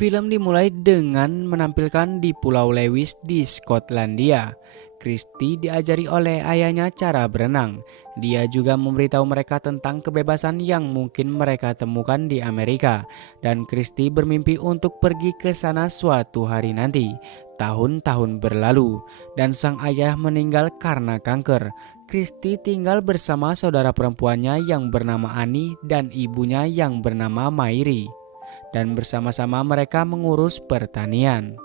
Film dimulai dengan menampilkan di Pulau Lewis di Skotlandia. Christie diajari oleh ayahnya cara berenang. Dia juga memberitahu mereka tentang kebebasan yang mungkin mereka temukan di Amerika. Dan Christie bermimpi untuk pergi ke sana suatu hari nanti. Tahun-tahun berlalu dan sang ayah meninggal karena kanker. Christie tinggal bersama saudara perempuannya yang bernama Annie dan ibunya yang bernama Mary, dan bersama-sama mereka mengurus pertanian.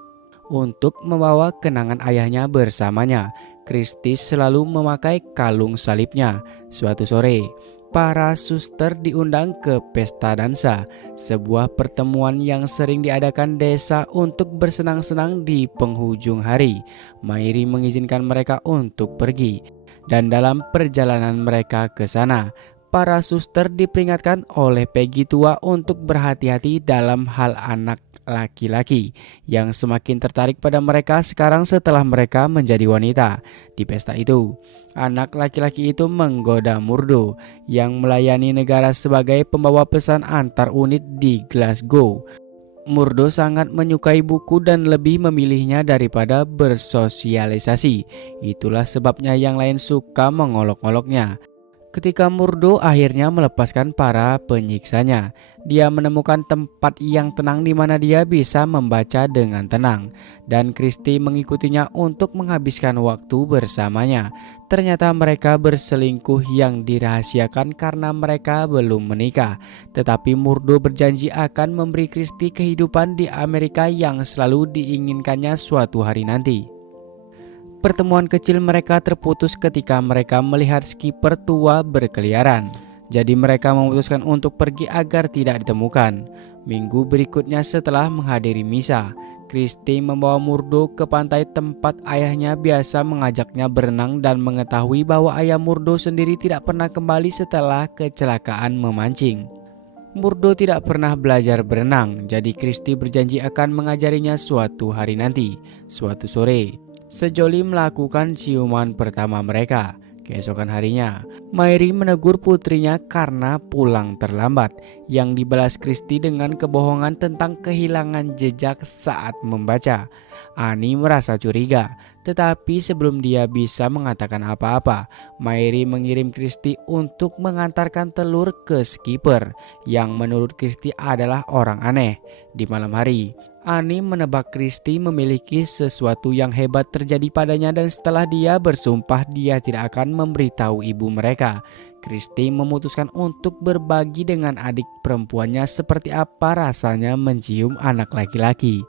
Untuk membawa kenangan ayahnya bersamanya, Christie selalu memakai kalung salibnya. Suatu sore, para suster diundang ke pesta dansa, sebuah pertemuan yang sering diadakan desa untuk bersenang-senang di penghujung hari. Mary mengizinkan mereka untuk pergi, dan dalam perjalanan mereka ke sana, para suster diperingatkan oleh Peggy tua untuk berhati-hati dalam hal anak laki-laki yang semakin tertarik pada mereka sekarang setelah mereka menjadi wanita. Di pesta itu, anak laki-laki itu menggoda Murdo yang melayani negara sebagai pembawa pesan antar unit di Glasgow. Murdo sangat menyukai buku dan lebih memilihnya daripada bersosialisasi. Itulah sebabnya yang lain suka mengolok-oloknya. Ketika Murdo akhirnya melepaskan para penyiksanya, dia menemukan tempat yang tenang di mana dia bisa membaca dengan tenang, dan Christie mengikutinya untuk menghabiskan waktu bersamanya. Ternyata mereka berselingkuh yang dirahasiakan karena mereka belum menikah, tetapi Murdo berjanji akan memberi Christie kehidupan di Amerika yang selalu diinginkannya suatu hari nanti. Pertemuan kecil mereka terputus ketika mereka melihat skipper tua berkeliaran. Jadi mereka memutuskan untuk pergi agar tidak ditemukan. Minggu berikutnya setelah menghadiri misa, Christie membawa Murdo ke pantai tempat ayahnya biasa mengajaknya berenang dan mengetahui bahwa ayah Murdo sendiri tidak pernah kembali setelah kecelakaan memancing. Murdo tidak pernah belajar berenang, jadi Christie berjanji akan mengajarinya suatu hari nanti. Suatu sore, sejoli melakukan ciuman pertama mereka. Keesokan harinya, Mary menegur putrinya karena pulang terlambat, yang dibalas Christie dengan kebohongan tentang kehilangan jejak saat membaca. Annie merasa curiga, tetapi sebelum dia bisa mengatakan apa-apa, Mary mengirim Christie untuk mengantarkan telur ke skipper, yang menurut Christie adalah orang aneh. Di malam hari, Annie menebak Christie memiliki sesuatu yang hebat terjadi padanya, dan setelah dia bersumpah dia tidak akan memberitahu ibu mereka, Christie memutuskan untuk berbagi dengan adik perempuannya seperti apa rasanya mencium anak laki-laki.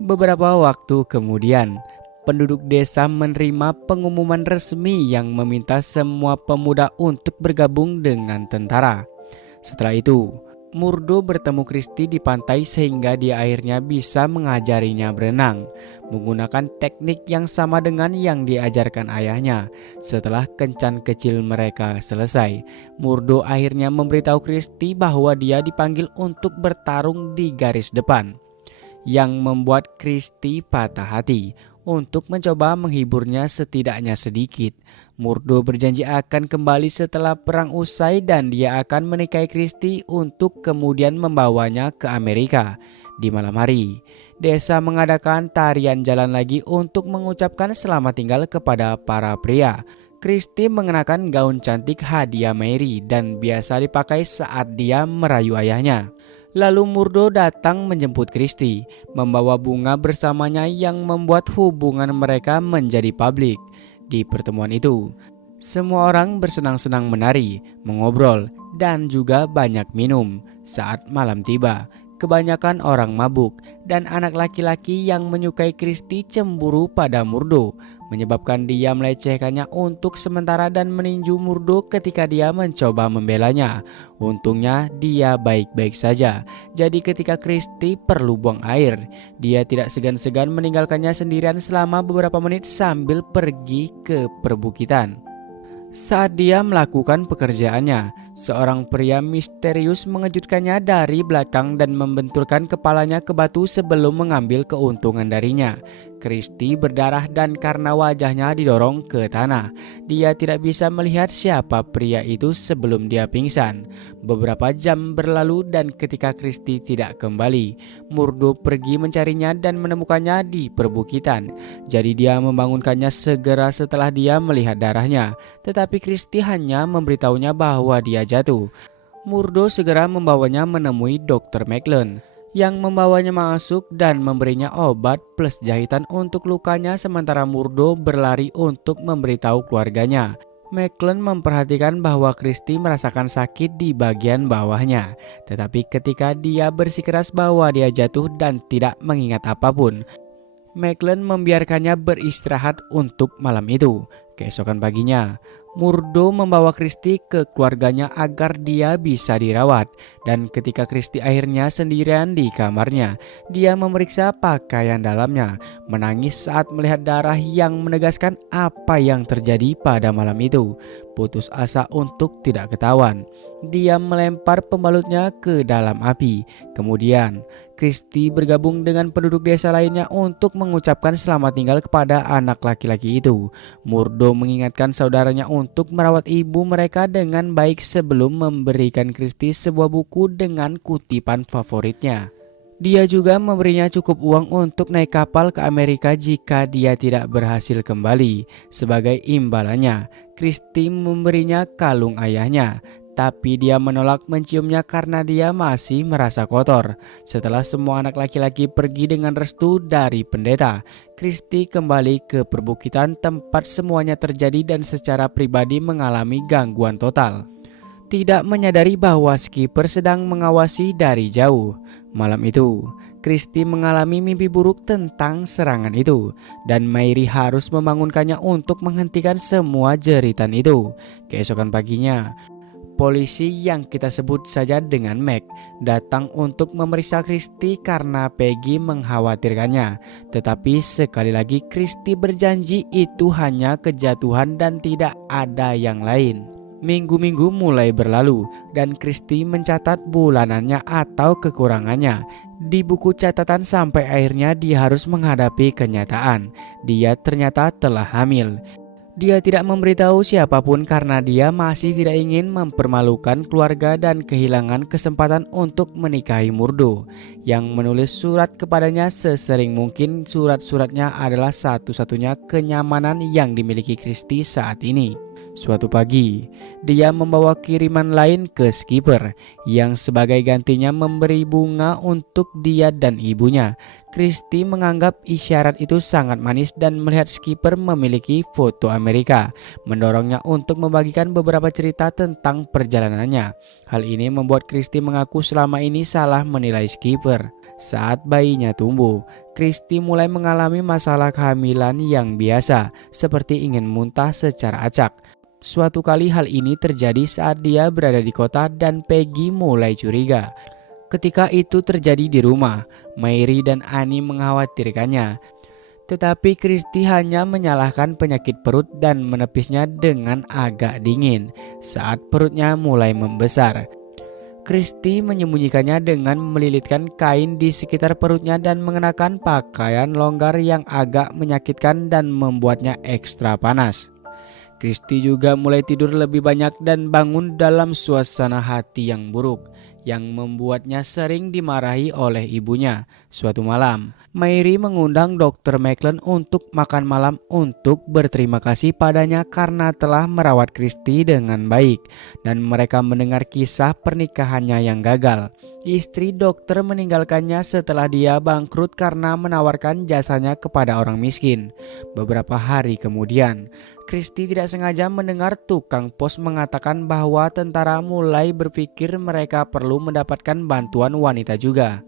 Beberapa waktu kemudian, penduduk desa menerima pengumuman resmi yang meminta semua pemuda untuk bergabung dengan tentara. Setelah itu, Murdo bertemu Christie di pantai sehingga dia akhirnya bisa mengajarinya berenang menggunakan teknik yang sama dengan yang diajarkan ayahnya. Setelah kencan kecil mereka selesai, Murdo akhirnya memberitahu Christie bahwa dia dipanggil untuk bertarung di garis depan, yang membuat Christie patah hati. Untuk mencoba menghiburnya setidaknya sedikit, Murdo berjanji akan kembali setelah perang usai dan dia akan menikahi Christie untuk kemudian membawanya ke Amerika. Di malam hari, desa mengadakan tarian jalan lagi untuk mengucapkan selamat tinggal kepada para pria. Christie mengenakan gaun cantik hadiah Mary dan biasa dipakai saat dia merayu ayahnya. Lalu Murdo datang menjemput Christie, membawa bunga bersamanya yang membuat hubungan mereka menjadi publik. Di pertemuan itu, semua orang bersenang-senang menari, mengobrol, dan juga banyak minum. Saat malam tiba, kebanyakan orang mabuk, dan anak laki-laki yang menyukai Christie cemburu pada Murdo, menyebabkan dia melecehkannya untuk sementara dan meninju Murdo ketika dia mencoba membelanya. Untungnya dia baik-baik saja. Jadi ketika Christie perlu buang air, dia tidak segan-segan meninggalkannya sendirian selama beberapa menit sambil pergi ke perbukitan. Saat dia melakukan pekerjaannya, Seorang pria misterius mengejutkannya dari belakang dan membenturkan kepalanya ke batu sebelum mengambil keuntungan darinya. Christy berdarah dan karena wajahnya didorong ke tanah, dia tidak bisa melihat siapa pria itu sebelum dia pingsan. Beberapa jam berlalu dan ketika Christy tidak kembali, Murdo pergi mencarinya dan menemukannya di perbukitan. Jadi dia membangunkannya segera setelah dia melihat darahnya. Tetapi Christy hanya memberitahunya bahwa dia jatuh. Murdo segera membawanya menemui Dr. Macklin yang membawanya masuk dan memberinya obat plus jahitan untuk lukanya sementara Murdo berlari untuk memberitahu keluarganya. Macklin memperhatikan bahwa Christy merasakan sakit di bagian bawahnya. Tetapi ketika dia bersikeras bahwa dia jatuh dan tidak mengingat apapun, Macklin membiarkannya beristirahat untuk malam itu. Keesokan paginya, Murdo membawa Christy ke keluarganya agar dia bisa dirawat. Dan ketika Christy akhirnya sendirian di kamarnya, dia memeriksa pakaian dalamnya, menangis saat melihat darah yang menegaskan apa yang terjadi pada malam itu. Putus asa untuk tidak ketahuan, dia melempar pembalutnya ke dalam api. Kemudian, Christy bergabung dengan penduduk desa lainnya untuk mengucapkan selamat tinggal kepada anak laki-laki itu. Murdo mengingatkan saudaranya untuk merawat ibu mereka dengan baik sebelum memberikan Christy sebuah buku dengan kutipan favoritnya. Dia juga memberinya cukup uang untuk naik kapal ke Amerika jika dia tidak berhasil kembali. Sebagai imbalannya, Christy memberinya kalung ayahnya, tapi dia menolak menciumnya karena dia masih merasa kotor. Setelah semua anak laki-laki pergi dengan restu dari pendeta, Christy kembali ke perbukitan tempat semuanya terjadi dan secara pribadi mengalami gangguan total. Tidak menyadari bahwa skipper sedang mengawasi dari jauh. Malam itu, Christy mengalami mimpi buruk tentang serangan itu, dan Mary harus membangunkannya untuk menghentikan semua jeritan itu. Keesokan paginya, polisi yang kita sebut saja dengan Mac datang untuk memeriksa Christy karena Peggy mengkhawatirkannya. Tetapi sekali lagi Christy berjanji itu hanya kejatuhan dan tidak ada yang lain. Minggu-minggu mulai berlalu dan Christy mencatat bulanannya atau kekurangannya di buku catatan sampai akhirnya dia harus menghadapi kenyataan. Dia ternyata telah hamil. Dia tidak memberitahu siapapun karena dia masih tidak ingin mempermalukan keluarga dan kehilangan kesempatan untuk menikahi Murdo, yang menulis surat kepadanya sesering mungkin. Surat-suratnya adalah satu-satunya kenyamanan yang dimiliki Christy saat ini. Suatu pagi, dia membawa kiriman lain ke skipper yang sebagai gantinya memberi bunga untuk dia dan ibunya. Christy menganggap isyarat itu sangat manis dan melihat skipper memiliki foto Amerika, mendorongnya untuk membagikan beberapa cerita tentang perjalanannya. Hal ini membuat Christy mengaku selama ini salah menilai skipper. Saat bayinya tumbuh, Christy mulai mengalami masalah kehamilan yang biasa, seperti ingin muntah secara acak. Suatu kali hal ini terjadi saat dia berada di kota dan Peggy mulai curiga. Ketika itu terjadi di rumah, Mary dan Annie mengkhawatirkannya. Tetapi Christy hanya menyalahkan penyakit perut dan menepisnya dengan agak dingin saat perutnya mulai membesar. Christy menyembunyikannya dengan melilitkan kain di sekitar perutnya dan mengenakan pakaian longgar yang agak menyakitkan dan membuatnya ekstra panas. Christy juga mulai tidur lebih banyak dan bangun dalam suasana hati yang buruk, yang membuatnya sering dimarahi oleh ibunya. Suatu malam, Mary mengundang Dr. Macklin untuk makan malam untuk berterima kasih padanya karena telah merawat Christy dengan baik, dan mereka mendengar kisah pernikahannya yang gagal. Istri dokter meninggalkannya setelah dia bangkrut karena menawarkan jasanya kepada orang miskin. Beberapa hari kemudian, Christy tidak sengaja mendengar tukang pos mengatakan bahwa tentara mulai berpikir mereka perlu mendapatkan bantuan wanita juga.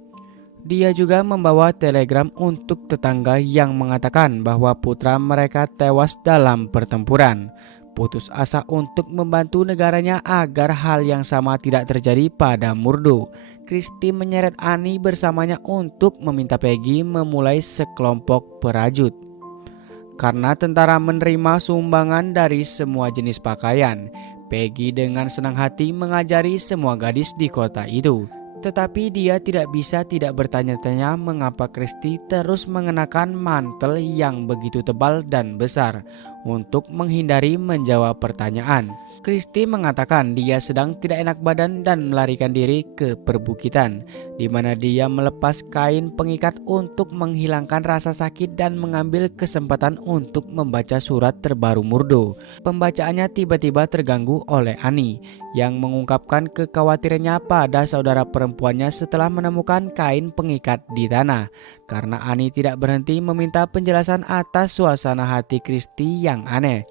Dia juga membawa telegram untuk tetangga yang mengatakan bahwa putra mereka tewas dalam pertempuran. Putus asa untuk membantu negaranya agar hal yang sama tidak terjadi pada Murdo, Christy menyeret Annie bersamanya untuk meminta Peggy memulai sekelompok perajut. Karena tentara menerima sumbangan dari semua jenis pakaian, Peggy dengan senang hati mengajari semua gadis di kota itu. Tetapi dia tidak bisa tidak bertanya-tanya mengapa Kristi terus mengenakan mantel yang begitu tebal dan besar untuk menghindari menjawab pertanyaan. Kristi mengatakan dia sedang tidak enak badan dan melarikan diri ke perbukitan, di mana dia melepas kain pengikat untuk menghilangkan rasa sakit dan mengambil kesempatan untuk membaca surat terbaru Murdo. Pembacaannya tiba-tiba terganggu oleh Annie yang mengungkapkan kekhawatirannya pada saudara perempuannya setelah menemukan kain pengikat di tanah, karena Annie tidak berhenti meminta penjelasan atas suasana hati Kristi yang aneh.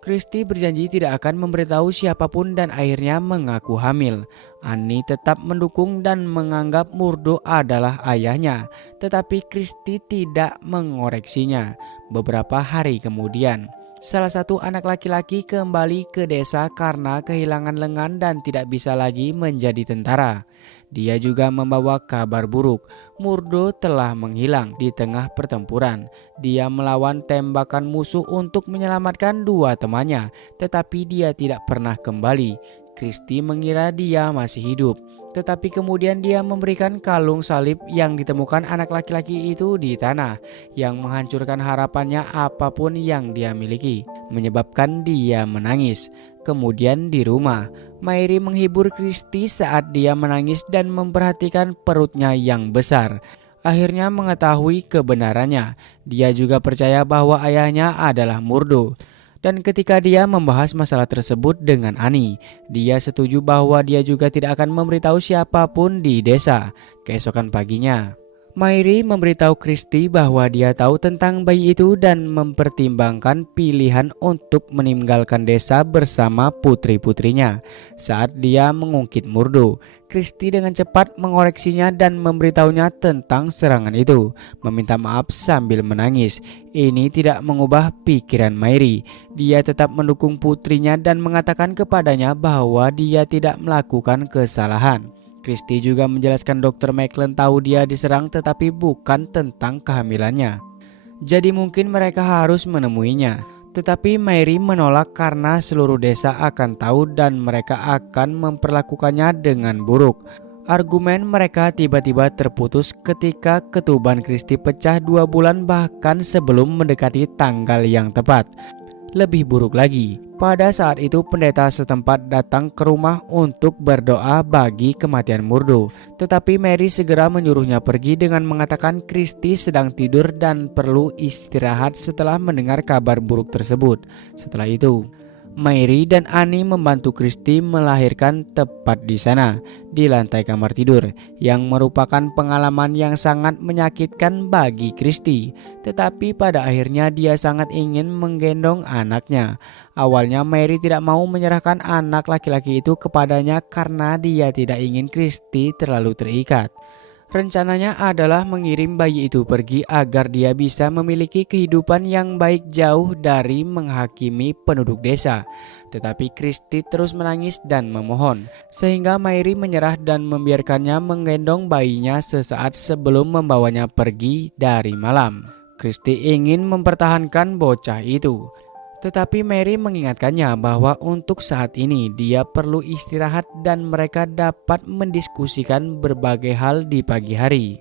Kristi berjanji tidak akan memberitahu siapapun dan akhirnya mengaku hamil. Annie tetap mendukung dan menganggap Murdo adalah ayahnya, tetapi Kristi tidak mengoreksinya. Beberapa hari kemudian, salah satu anak laki-laki kembali ke desa karena kehilangan lengan dan tidak bisa lagi menjadi tentara. Dia juga membawa kabar buruk. Murdo telah menghilang di tengah pertempuran. Dia melawan tembakan musuh untuk menyelamatkan dua temannya, tetapi dia tidak pernah kembali. Kristi mengira dia masih hidup, tetapi kemudian dia memberikan kalung salib yang ditemukan anak laki-laki itu di tanah, yang menghancurkan harapannya apapun yang dia miliki, menyebabkan dia menangis. Kemudian di rumah, Mary menghibur Kristi saat dia menangis dan memperhatikan perutnya yang besar. Akhirnya mengetahui kebenarannya. Dia juga percaya bahwa ayahnya adalah Murdo. Dan ketika dia membahas masalah tersebut dengan Annie, dia setuju bahwa dia juga tidak akan memberitahu siapapun di desa. Keesokan paginya, Mary memberitahu Kristi bahwa dia tahu tentang bayi itu dan mempertimbangkan pilihan untuk meninggalkan desa bersama putri-putrinya. Saat dia mengungkit Murdo, Kristi dengan cepat mengoreksinya dan memberitahunya tentang serangan itu, meminta maaf sambil menangis. Ini tidak mengubah pikiran Mary. Dia tetap mendukung putrinya dan mengatakan kepadanya bahwa dia tidak melakukan kesalahan. Kristi juga menjelaskan Dr. Macklin tahu dia diserang tetapi bukan tentang kehamilannya. Jadi mungkin mereka harus menemuinya. Tetapi Mary menolak karena seluruh desa akan tahu dan mereka akan memperlakukannya dengan buruk. Argumen mereka tiba-tiba terputus ketika ketuban Kristi pecah 2 bulan bahkan sebelum mendekati tanggal yang tepat. Lebih buruk lagi, pada saat itu pendeta setempat datang ke rumah untuk berdoa bagi kematian Murdo. Tetapi Mary segera menyuruhnya pergi dengan mengatakan Kristi sedang tidur dan perlu istirahat setelah mendengar kabar buruk tersebut. Setelah itu, Mary dan Annie membantu Kristi melahirkan tepat di sana, di lantai kamar tidur, yang merupakan pengalaman yang sangat menyakitkan bagi Kristi. Tetapi pada akhirnya dia sangat ingin menggendong anaknya. Awalnya Mary tidak mau menyerahkan anak laki-laki itu kepadanya karena dia tidak ingin Kristi terlalu terikat. Rencananya adalah mengirim bayi itu pergi agar dia bisa memiliki kehidupan yang baik jauh dari menghakimi penduduk desa. Tetapi Kristi terus menangis dan memohon, sehingga Mary menyerah dan membiarkannya menggendong bayinya sesaat sebelum membawanya pergi dari malam. Kristi ingin mempertahankan bocah itu. Tetapi Mary mengingatkannya bahwa untuk saat ini dia perlu istirahat dan mereka dapat mendiskusikan berbagai hal di pagi hari.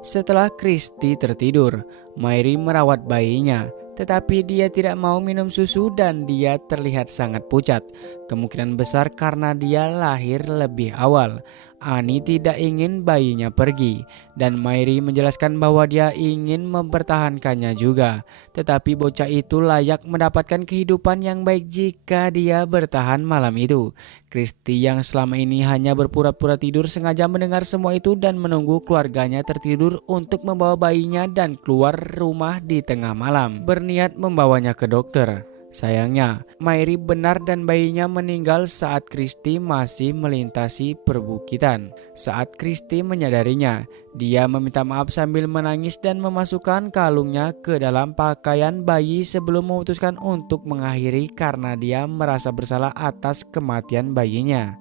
Setelah Kristi tertidur, Mary merawat bayinya, tetapi dia tidak mau minum susu dan dia terlihat sangat pucat. Kemungkinan besar karena dia lahir lebih awal. Annie tidak ingin bayinya pergi, dan Mary menjelaskan bahwa dia ingin mempertahankannya juga. Tetapi bocah itu layak mendapatkan kehidupan yang baik jika dia bertahan malam itu. Kristi yang selama ini hanya berpura-pura tidur sengaja mendengar semua itu dan menunggu keluarganya tertidur untuk membawa bayinya dan keluar rumah di tengah malam, berniat membawanya ke dokter. Sayangnya, Mary benar dan bayinya meninggal saat Kristi masih melintasi perbukitan. Saat Kristi menyadarinya, dia meminta maaf sambil menangis dan memasukkan kalungnya ke dalam pakaian bayi sebelum memutuskan untuk mengakhiri karena dia merasa bersalah atas kematian bayinya.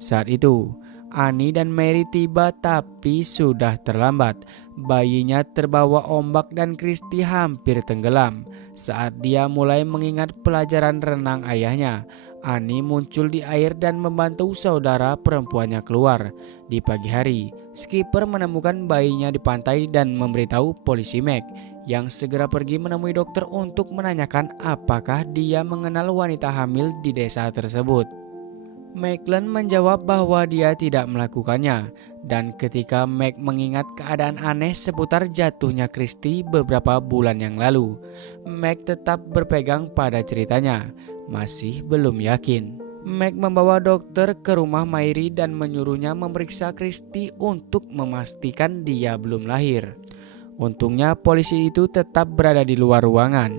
Saat itu, Annie dan Mary tiba tapi sudah terlambat. Bayinya terbawa ombak dan Kristi hampir tenggelam. Saat dia mulai mengingat pelajaran renang ayahnya, Annie muncul di air dan membantu saudara perempuannya keluar. Di pagi hari, skipper menemukan bayinya di pantai dan memberitahu polisi Meg, yang segera pergi menemui dokter untuk menanyakan apakah dia mengenal wanita hamil di desa tersebut. Maitland menjawab bahwa dia tidak melakukannya, dan ketika Meg mengingat keadaan aneh seputar jatuhnya Christy beberapa bulan yang lalu, Meg tetap berpegang pada ceritanya, masih belum yakin. Meg membawa dokter ke rumah Mary dan menyuruhnya memeriksa Christy untuk memastikan dia belum lahir. Untungnya polisi itu tetap berada di luar ruangan.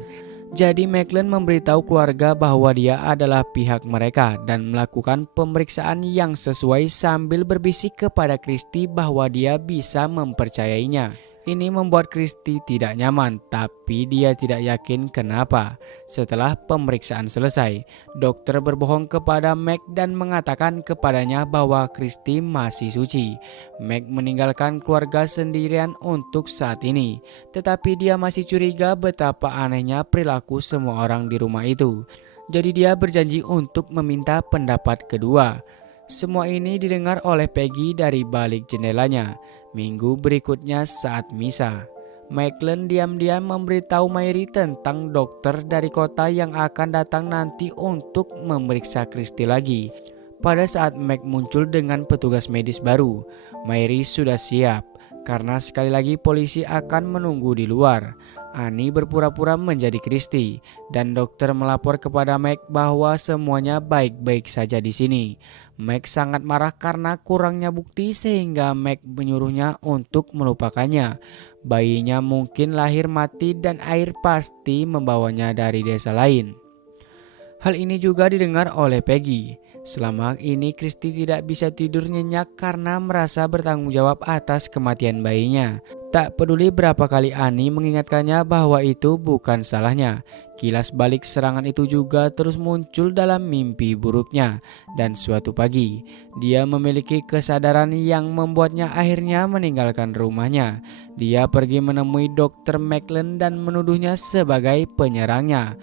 Jadi Maitland memberitahu keluarga bahwa dia adalah pihak mereka dan melakukan pemeriksaan yang sesuai sambil berbisik kepada Christy bahwa dia bisa mempercayainya. Ini membuat Christy tidak nyaman, tapi dia tidak yakin kenapa. Setelah pemeriksaan selesai, dokter berbohong kepada Meg dan mengatakan kepadanya bahwa Christy masih suci. Meg meninggalkan keluarga sendirian untuk saat ini, tetapi dia masih curiga betapa anehnya perilaku semua orang di rumah itu. Jadi dia berjanji untuk meminta pendapat kedua. Semua ini didengar oleh Peggy dari balik jendelanya. Minggu berikutnya saat misa, Maitland diam-diam memberitahu Mary tentang dokter dari kota yang akan datang nanti untuk memeriksa Christy lagi. Pada saat Meg muncul dengan petugas medis baru, Mary sudah siap karena sekali lagi polisi akan menunggu di luar. Annie berpura-pura menjadi Christy dan dokter melapor kepada Meg bahwa semuanya baik-baik saja di sini. Meg sangat marah karena kurangnya bukti sehingga Meg menyuruhnya untuk melupakannya. Bayinya mungkin lahir mati dan air pasti membawanya dari desa lain. Hal ini juga didengar oleh Peggy. Selama ini Christy tidak bisa tidur nyenyak karena merasa bertanggung jawab atas kematian bayinya. Tak peduli berapa kali Annie mengingatkannya bahwa itu bukan salahnya, kilas balik serangan itu juga terus muncul dalam mimpi buruknya. Dan suatu pagi, dia memiliki kesadaran yang membuatnya akhirnya meninggalkan rumahnya. Dia pergi menemui Dr. Maitland dan menuduhnya sebagai penyerangnya.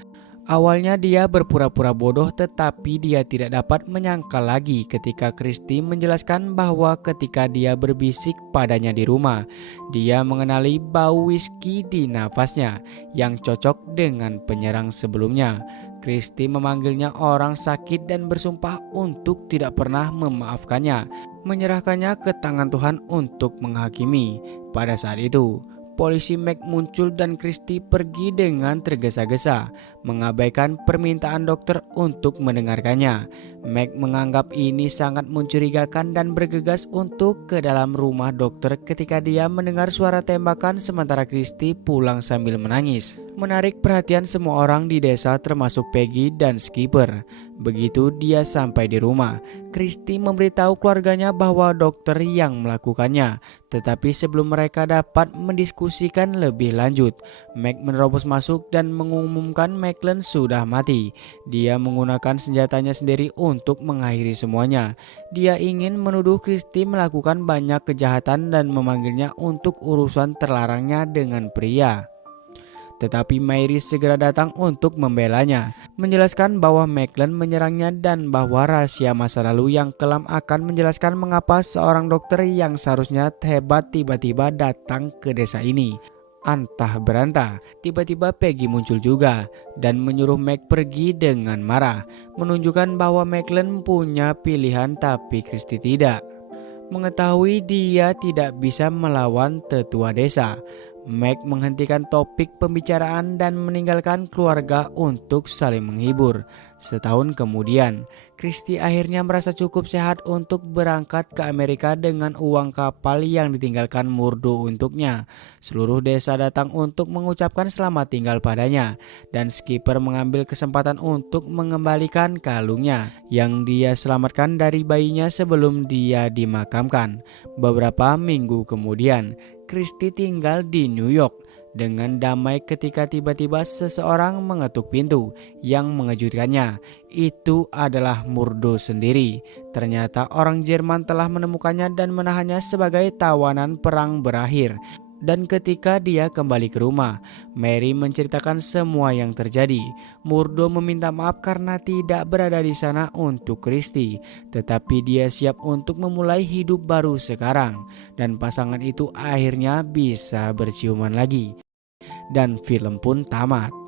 Awalnya dia berpura-pura bodoh, tetapi dia tidak dapat menyangkal lagi ketika Christy menjelaskan bahwa ketika dia berbisik padanya di rumah, dia mengenali bau whisky di nafasnya yang cocok dengan penyerang sebelumnya. Christy memanggilnya orang sakit dan bersumpah untuk tidak pernah memaafkannya, menyerahkannya ke tangan Tuhan untuk menghakimi. Pada saat itu, polisi Meg muncul dan Christy pergi dengan tergesa-gesa, mengabaikan permintaan dokter untuk mendengarkannya. Meg menganggap ini sangat mencurigakan dan bergegas untuk ke dalam rumah dokter ketika dia mendengar suara tembakan sementara Christy pulang sambil menangis. Menarik perhatian semua orang di desa termasuk Peggy dan skipper. Begitu dia sampai di rumah, Christy memberitahu keluarganya bahwa dokter yang melakukannya. Tetapi sebelum mereka dapat mendiskusikan lebih lanjut, Meg menerobos masuk dan mengumumkan Maitland sudah mati. Dia menggunakan senjatanya sendiri untuk mengakhiri semuanya. Dia ingin menuduh Christy melakukan banyak kejahatan dan memanggilnya untuk urusan terlarangnya dengan pria. Tetapi Mary segera datang untuk membelanya, menjelaskan bahwa Maitland menyerangnya dan bahwa rahasia masa lalu yang kelam akan menjelaskan mengapa seorang dokter yang seharusnya hebat tiba-tiba datang ke desa ini. Antah berantah, tiba-tiba Peggy muncul juga dan menyuruh Meg pergi dengan marah, menunjukkan bahwa Maitland punya pilihan tapi Christy tidak. Mengetahui dia tidak bisa melawan tetua desa, Meg menghentikan topik pembicaraan dan meninggalkan keluarga untuk saling menghibur. Setahun kemudian, Christy akhirnya merasa cukup sehat untuk berangkat ke Amerika dengan uang kapal yang ditinggalkan Murdo untuknya. Seluruh desa datang untuk mengucapkan selamat tinggal padanya, dan skipper mengambil kesempatan untuk mengembalikan kalungnya yang dia selamatkan dari bayinya sebelum dia dimakamkan. Beberapa minggu kemudian, Christy tinggal di New York dengan damai ketika tiba-tiba seseorang mengetuk pintu yang mengejutkannya. Itu adalah Murdo sendiri. Ternyata orang Jerman telah menemukannya dan menahannya sebagai tawanan perang berakhir. Dan ketika dia kembali ke rumah, Mary menceritakan semua yang terjadi. Murdo meminta maaf karena tidak berada di sana untuk Christy, tetapi dia siap untuk memulai hidup baru sekarang. Dan pasangan itu akhirnya bisa berciuman lagi. Dan film pun tamat.